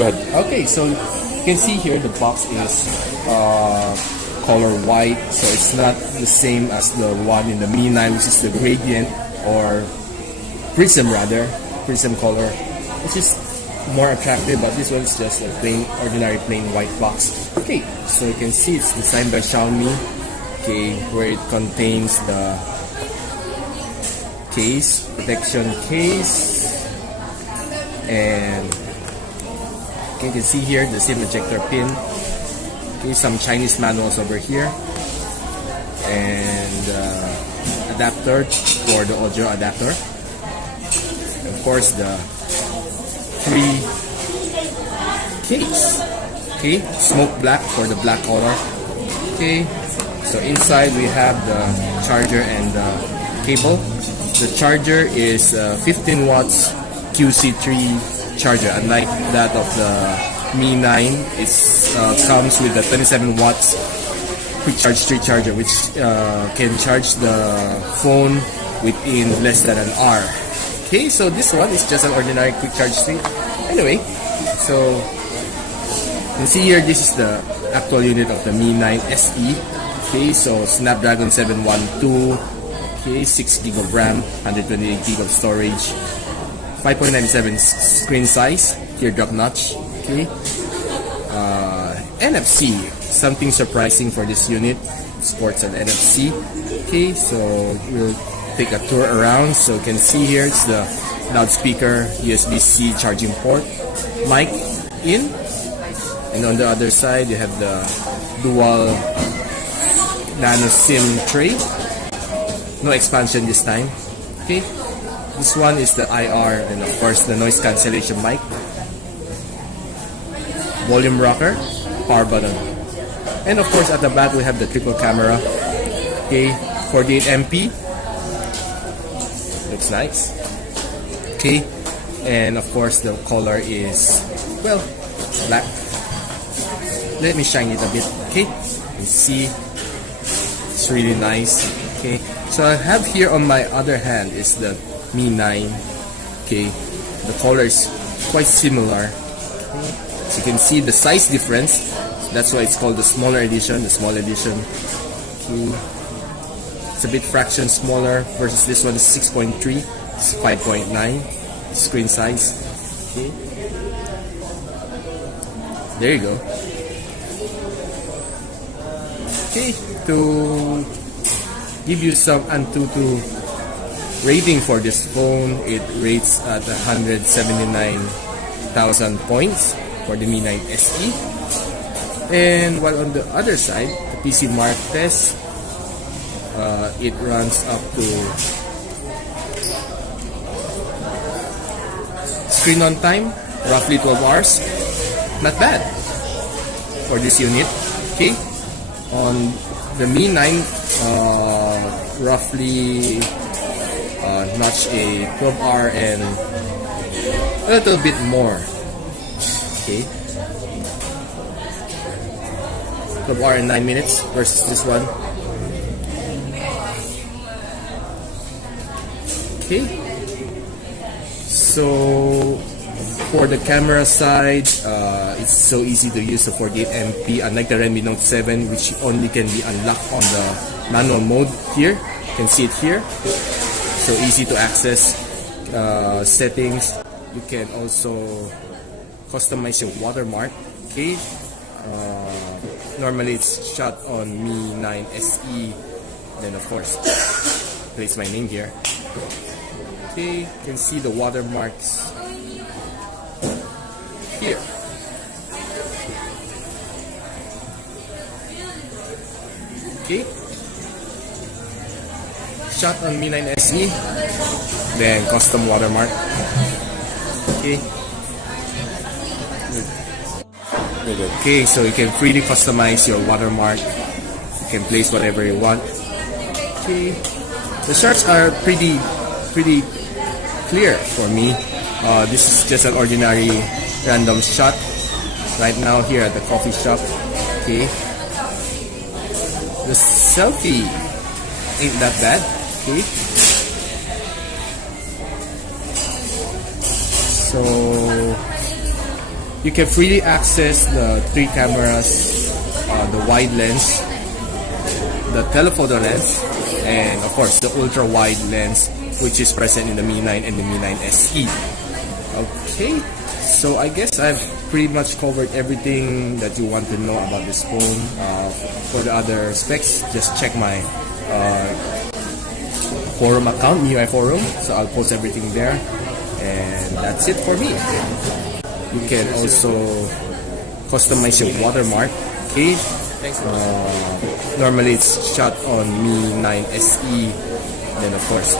Go ahead. Okay, so you can see here the box is color white, so it's not the same as the one in the Mi 9, which is the gradient or prism color, which is more attractive, but this one is just a plain, ordinary plain white box. Okay, so you can see it's designed by Xiaomi, okay, where it contains the case, protection case, and okay, you can see here the SIM ejector pin. Okay, some Chinese manuals over here, and adapter for the audio adapter. And of course, the free case. Okay, smoke black for the black color. Okay, so inside we have the charger and the cable. The charger is 15 watts QC3 charger, unlike that of the Mi 9. It comes with the 27 watts quick charge 3 charger, which can charge the phone within less than an hour. Okay, so this one is just an ordinary quick charge 3. Anyway, so you see here, this is the actual unit of the Mi 9 SE. Okay, so Snapdragon 712. Okay, 6 GB of RAM, 128 GB of storage, 5.97 screen size, teardrop notch. Okay, NFC, something surprising for this unit, sports and NFC. Okay, so we'll take a tour around. So you can see here it's the loudspeaker, USB-C charging port, mic in, and on the other side you have the dual nano SIM tray. No expansion this time. Okay, this one is the IR, and of course the noise cancellation mic, volume rocker, power button, and of course at the back we have the triple camera. Okay, 48 MP, looks nice. Okay, and of course the color is, well, black. Let me shine it a bit. Okay, you see it's really nice. Okay, so I have here on my other hand is the Mi 9. Okay, the color is quite similar. Okay. So you can see the size difference. That's why it's called the smaller edition, the small edition. Okay. It's a bit fraction smaller versus this one is 6.3. It's 5.9 screen size. Okay, there you go. Okay, to give you some Antutu rating for this phone, it rates at 179,000 points for the Mi 9 SE. And while on the other side, the PC Mark test, it runs up to screen on time, roughly 12 hours. Not bad for this unit. Okay, on the Mi 9, roughly notch a 12-hour and a little bit more. Okay, 12-hour and 9 minutes versus this one. Okay, so for the camera side, it's so easy to use the 48 MP, unlike the Redmi Note 7, which only can be unlocked on the manual mode here. You can see it here. So easy to access settings. You can also customize your watermark. Okay, normally it's shot on Mi 9 SE. Then of course, place my name here. Okay, you can see the watermarks here. Okay, shot on Mi 9 SE, then custom watermark. Okay, okay, so you can freely customize your watermark. You can place whatever you want. Okay, the shots are pretty clear for me. This is just an ordinary random shot right now here at the coffee shop. Okay, the selfie ain't that bad. Okay, so You can freely access the 3 cameras, the wide lens, the telephoto lens, and of course the ultra wide lens, which is present in the Mi 9 and the Mi 9 SE. Okay, so I guess I've pretty much covered everything that you want to know about this phone. For the other specs, just check my forum account, MIUI forum, so I'll post everything there. And that's it for me. You can also customize your watermark. Okay, normally it's shot on Mi 9 SE, then of course